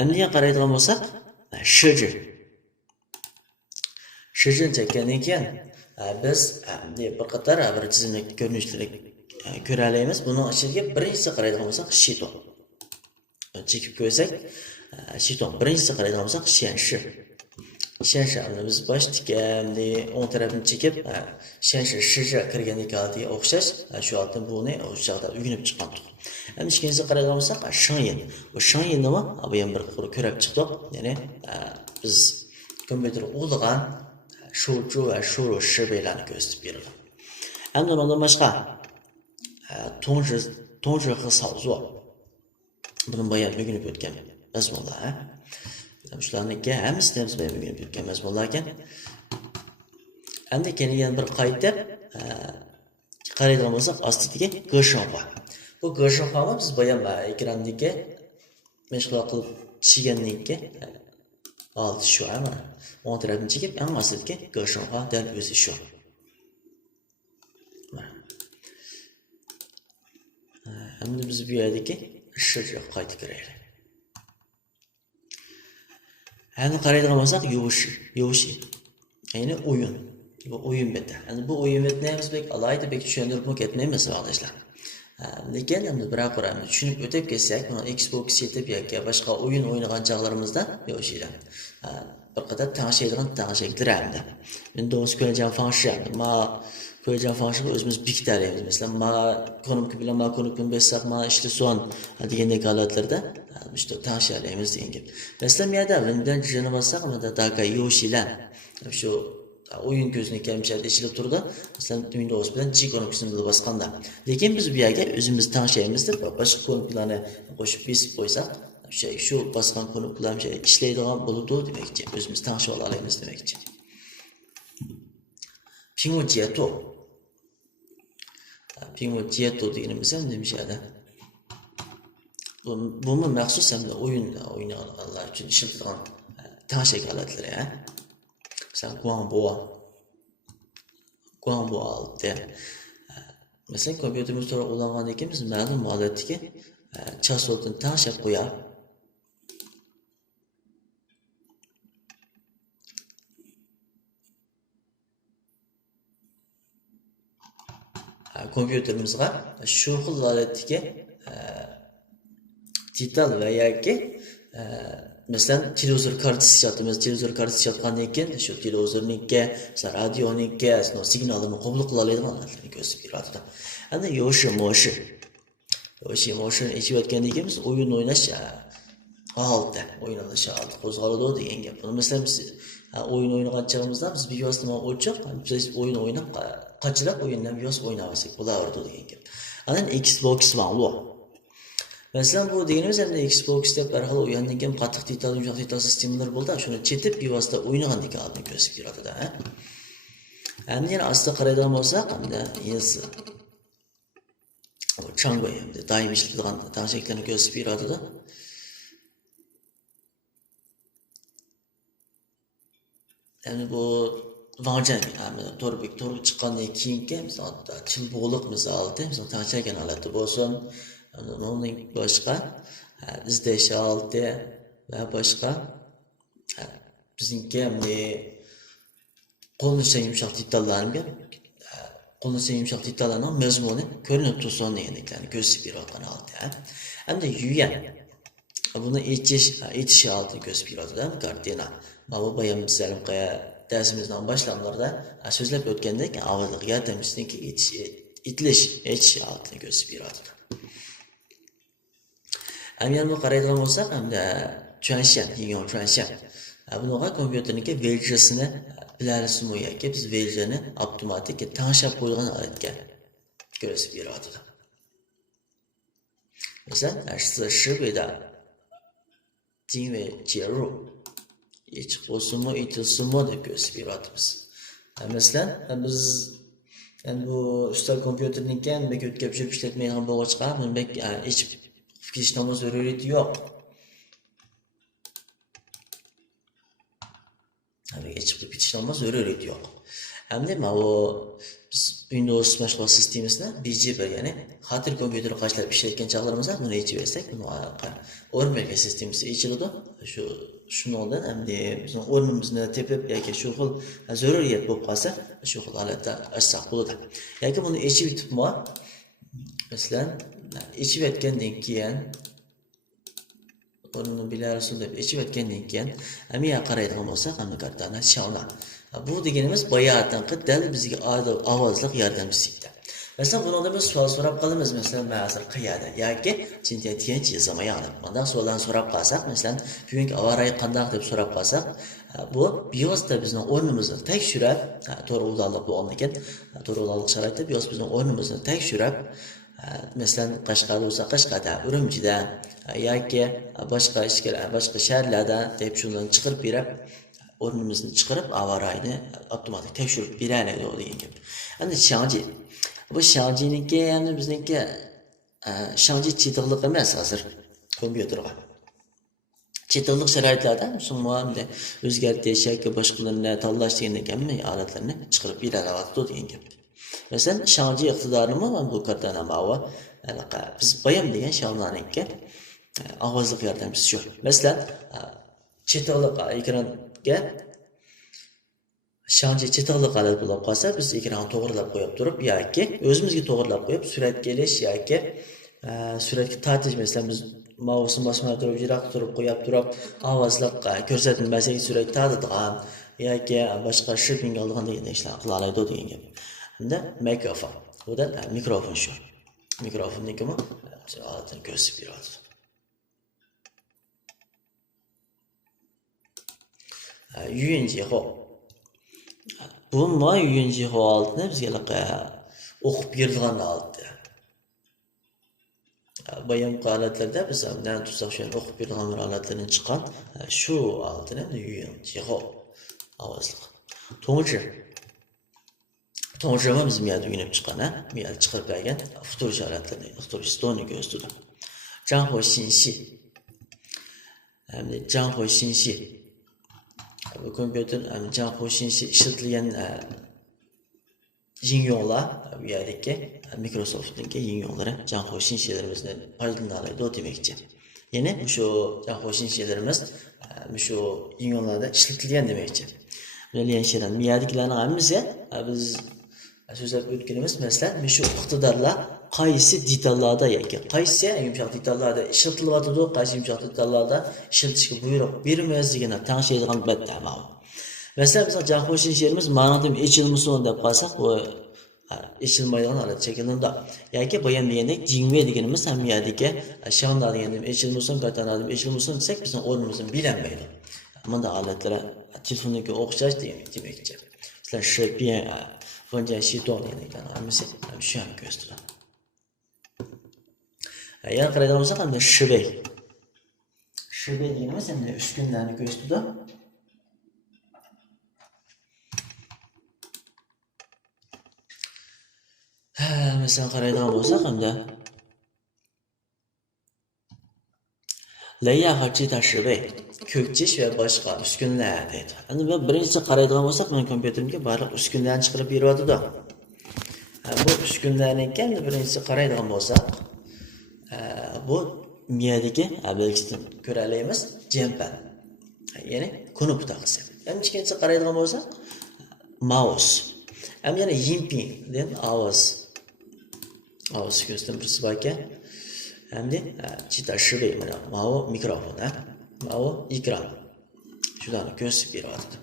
Endi qaraydigan bo'lsak, shiji. Shijini chekkandan keyin biz bir qator bir tizimlik ko'rinishlarni ko'ra olamiz. Buning ichiga birinchisi qaraydigan bo'lsak, shiton. Chekib ko'rsak, shiton. Birinchisi qaraydigan bo'lsak, shenshi. Shenshi biz boshqa o'ng tarafini chekib, shenshi shiji kirganlikka o'xshash, shu altdan buni o'sha uyg'unib chiqqan. Endi ikkinchisi qaraydigan bo'lsak, shanyin. Bu shanyin nima? Bu ham bir ko'rib chiqdik. Ya'ni biz kompyuter o'qigan shuvchu va shuru shibeylarni ko'rsatib beradi. Endi undan boshqa tongzhi he saozuo. Buni bayan o'rganib o'tgan mazmunlar. Shularniki hammasini biz bayan o'rganib o'tgan mazmunlar ekan. Endi yana bir qayta qaraydigan bo'lsak, ostidagi go'shonfa. Bu go'shonfani biz bayan ekrandagi mashg'ulot qilib chigandan keyin oldi shu ama o'ng tarafini chekib, eng ostidagi go'shonfa dal o'zi shu. Endi biz bu yerdagi shiji qayta kiraylik. Endi qaraydigan bo'lsak, yoshi. Ya'ni o'yin. Bu o'yin beti. Endi bu o'yin betini biz alayda tushuntirib ketmaymiz arkadaşlar. Lekin endi biroq tushunib o'tib ketsak, mana Xbox yetib yoki boshqa o'yin o'ynagan chog'larimizda yoshilar. Bir qator tanishadigan tanishliklar hamda. Windows ko'rgan funksiya, ma ko'rgan funksiyaga o'zimiz bekitamiz. Masalan, ma konumki bilan ma konumkini bessak, ma ishli son degandek holatlarda işte tanishamiz degan gap. Masalan, bu yerda Windows jini bossak, mana daga yoshilar. Shu o'yin ko'zini kamchada ishilib turdi. Masalan, Windows bilan G konumkisini bosganda. Lekin biz bu yerga o'zimiz tanishamiz deb boshqa konumlarni qo'shib besib qo'ysak, şu baskan konuklar ishlaydigan bo'ladi demakchi. O'zimiz tanishib olamiz demakchi. Pingujeto. Pingujeto deganimiz ham nima ishada? Bu maxsus hamda o'yinlar uchun ishlatilgan tanishlik holatlari, ha? Masalan, Guangbo oldi. Masalan, kompyuterimiz to'g'ri ulangandan keyin biz ma'lum holatga chastotani tanishib qo'yib kompyuterimizga shu xil holatdagi detal va yoki masalan televizor kartasi yotgandan keyin shu televizorniki, radioniki signalini qabul qila oladiganlarni ko'rsatib beradi. Endi yoshi moshini ichayotgandan keyin biz o'yin o'ynash oldi qo'zg'aladi degan gap. Buni masalan biz o'yin o'ynagan chog'imizda biz biyosni o'chib, biz o'yin o'ynab qachilab o'yindan biyos o'ynayapsak bo'lardi degan gap. Ana Xbox One. Masalan, bu deganimiz endi Xbox deb bir xil o'yindan keyin qattiq detal sistemalar bo'ldi. Shuni chetib biyosda o'ynagandek holatni ko'rsatib beradi-da. Endi yana asli qaraydigan bo'lsak, endi yesi Changwei hamda doim ishlatilgan tanishliklarni ko'rsatib beradi-da. Endi bu Vangjan to'rbi chiqqandan keyingi misolda chimbo'liq misolda misol tanishgan holati bo'lsin, uning boshqa izlash holati va boshqa bizningki qo'llanishdan yumshoq detallarning mazmuni ko'rinib tursin deganliklarni ko'rsatib berayotgan holda. Endi yuyan buni etish holatini ko'rsatib beradi-da, kartina. Bu bayan bizlarning dersimizden başlanlarda so'zlab o'tgandek avvalgi yordamchisining etish holatini ko'rsatib beradi. Yana bu qaraydigan bo'lsak, hamda Chuanshan. Bunaqa kompyuterniki verjasini bilasizmi yoki biz verjani avtomatik tanishib qo'ygan holatga ko'rsatib beradi. Masalan, 40倍的经纬接入 ichqosimi itilsimi deb ko'rsatib beradi biz. Masalan, biz bu ustoz kompyuterniki ko'p ishlatmaydigan bo'lg'achqa, buni ichib ketishimiz zaruriyati yo'q. Ichib ketishimiz zaruriyati yo'q. Hamda bu biz Windows mashg'ulot sistemasini BGP ya'ni xatir kompyuter qashlab ishlayotgan chog'larimizda buni yechib bersak, buni o'rnilgan sistemasi yechiladi. Shundan endi bizning o'rnimizni tepib yoki shu xil zaruriyat bo'lib qolsa, shu xil holatda ochsak bo'ladi. Yoki buni yechib bitibmi? Masalan, yechib yetgandan keyin o'rnini bilarsiz deb yechib yetgandan keyin amiga qaraydigan bo'lsak, hamda kartani shavna. Bu deganimiz boyatdan dal bizga ovozliq yordamchisi edi. Masalan, bundan biz savol so'rab qolamiz, masalan, ma'zur qayerda yoki chintiyan chizamayapti. Bundan savollarni so'rab qolsak, masalan, bugungi avariya qanday deb so'rab qolsak, bu BIOSda bizning o'rnimizni tekshirib, to'g'ri o'zalik bo'lgan ekan, to'g'ri o'zalik sharoitda BIOS bizning o'rnimizni tekshirib, masalan, Qashqarda bo'lsa, Qashqarda, Urumchida yoki boshqa shaharlarda deb shundan chiqarib berib, o'rnimizni chiqarib, avariyani avtomatik tekshirib beradi degan gap. Endi Shangji. Bu Shangji'niki ham bizniki Shangji chetiqliq emas hozir kompyuterga. Chetiqliq sharoitlarda musulmonda o'zgartirish yoki boshqalarni tanlash degan ekanmi, holatlarni chiqarib beradi degan gap. Masalan, Shangji iqtidorini bu kartani ma'va biz bayam degan Shangji'niki ovozliq yordamchisi shu. Masalan, chetiqliq ekranga Shangji chetiqliq holat bo'lib qolsa, biz ekranni to'g'rilab qo'yib turib yoki o'zimizga to'g'rilab qo'yib suratga olish yoki suratga tortish, masalan, biz mousni bosmay turib, yiroqda turib qo'yib turib, ovozliq ko'rsatilmasak surat tortadigan yoki boshqa shipping olgan degan ishlar qila oladi degan gap. Unda mikrofon. Bu da mikrofon shu. Mikrofonniki holatini ko'rsatib beradi. UNG-ho. Bu UNG-ho altini bizga o'qib beradigan oldi. Bayam holatlarda biz undan tuzaq shuni o'qib beradigan holatlardan chiqqan shu oltini UNG-ho ovozliq. To'ng'izma biz miyada o'ynab chiqqan, miyada chiqarib bergan futur holatlarni, futur stoni ko'rsatdi. Zhanghuo Xinxi. Hamda Zhanghuo Xinxi. Bu kompyuter Zhanghuo Xinxi ishlatilgan yingyoqlar bu yerdagi Microsoft'ning yingyoqlari Zhanghuo Xinxi'larimizni foydalanadi demoqchi. Ya'ni shu Zhanghuo Xinxi'larimiz shu yingyoqlarda ishlatilgan demoqchi. Bular shirin miyadagilarning hammasi biz so'zlab o'tganimiz masalan shu iqtidorlar qaysi detallarda yoki qaysi yumshoq detallarda ishlatilyotidi, qaysi yumshoq detallarda ishlatishga buyruq bermaymiz degan tanishadigan bitta ma'lum. Masalan, biz Zhanghuo Xinxi'larimiz ma'noda echilmasin deb qolsak, bu echilmaydigan holat shaklida yoki bayon degandek jingve deganimiz ham yerdagi shanda deganda echilmasin, qaytanadi echilmasin desak, bizning o'rnimizni bilinmaydi. Bunda holatlar telefondagi o'xshash demoqchi. Sizlar shaypian fonjan shiton degan hammasi shu ham ko'rsatadi. Yana qaraydigan bo'lsak, ham shibey. Shibey deganimiz ham uskunlarni ko'rsatadi. Masalan, qaraydigan bo'lsak, hamda Leya Hachita shibey, ko'kchish va boshqa uskunlar deydi. Endi bu birinchi qaraydigan bo'lsak, men kompyuterimga barliq uskunlarni chiqarib beryapti-da. Bu uskunlarning endi birinchi qaraydigan bo'lsak, bu miyadagi belgisini ko'ra olamiz, jempa. Ya'ni knopka qilsa. Endi ikkinchi qaraydigan bo'lsak, mouse. Ham yana yimping deb ovoz ko'rsatib ekan. Hamda chita shibey mana mavo mikrofon, mavo ekran. Shularni ko'rsatib beryapti.